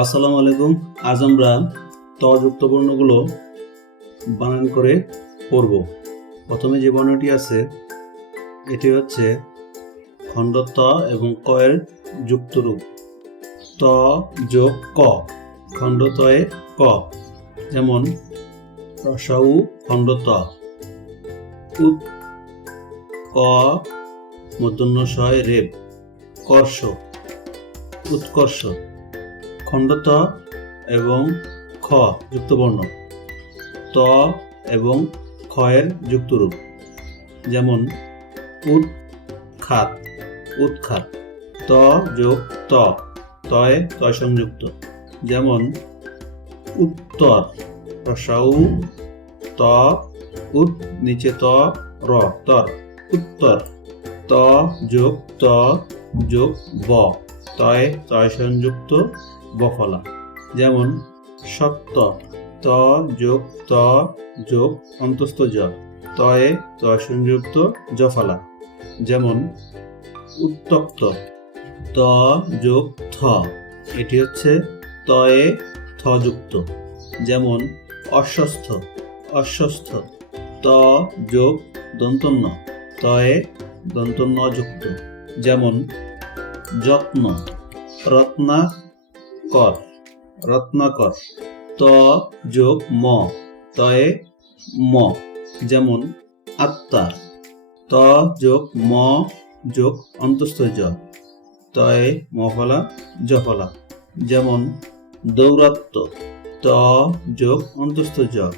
আসসালামু আলাইকুম। আজ আমরা ত যুক্ত বর্ণগুলো বানান করে পড়ব প্রথমে যে বর্ণটি আছে, এটি হচ্ছে খণ্ড ত এবং ক এর যুক্ত রূপ। ত যোগ ক খণ্ড তয়ে ক, যেমন রসাউ খণ্ড ত উৎ ক মধ্যাহ্ন শয় রেব, কর্ষ, উৎকর্ষ, খণ্ডত এবং খ যুক্ত বর্ণ ত এবং খ এর যুক্ত রূপ যেমন উৎখাত উৎখাত ত যোগ ত, তয় তয় সংযুক্ত, যেমন উত্তর, রসাউ, ত উত নিচে ত, র, তর। উত্তর। ত যোগ ত যোগ ব। তয় তয় সংযুক্ত বফলা। যেমন সত্য ত যোগ ত যোগ অন্তস্থ জ। তয়ে ত সংযুক্ত জফলা। যেমন, উত্তপ্ত। ত যোগ থ। এটি হচ্ছে তয়ে যুক্ত যেমন, অস্বস্থ। অস্বস্থ। ত যোগ দন্তন্য। তয়ে দন্তন্য যুক্ত যেমন, যত্ন রত্না কর রত্নাকর। ত যোগ ম, তয়ে ম। যেমন, আত্মা। ত যোগ ম যোগ অন্তস্থ জ তয়ে মফলা জফলা যেমন, দৌরাত্ম। ত যোগ অন্তস্থ জ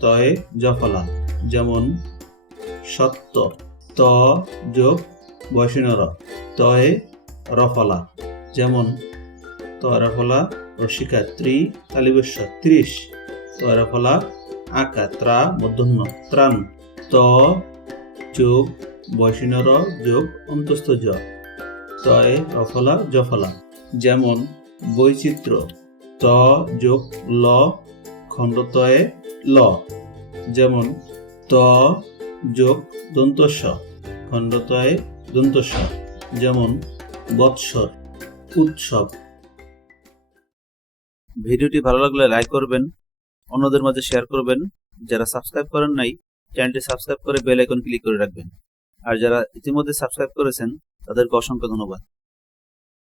তয়ে জফলা যেমন, সত্য। ত যোগ বসিনর তয়ে রফলা। যেমন তরফলা রসিকা ত্রি তালিবেশ্ব ত্রিশ। তরফলা আকা ত্রা মধ্যন্য ত্রাণ। ত যোগ বৈষ্ণর যোগ অন্তস্থ জ। তয় রফলা জফলা। যেমন, বৈচিত্র্য। ত যোগ ল, খণ্ড খণ্ডতয়ে ল। যেমন, ত যোগ দন্তস্ব খণ্ডতয়ে দন্তস্বর, যেমন বৎসর, উৎসব। ভিডিওটি ভালো লাগলে লাইক করবেন, অন্যদের মাঝে শেয়ার করবেন। যারা সাবস্ক্রাইব করেন নাই, চ্যানেলটি সাবস্ক্রাইব করে বেল আইকন ক্লিক করে রাখবেন। আর যারা ইতিমধ্যে সাবস্ক্রাইব করেছেন, তাদেরকে অসংখ্য ধন্যবাদ।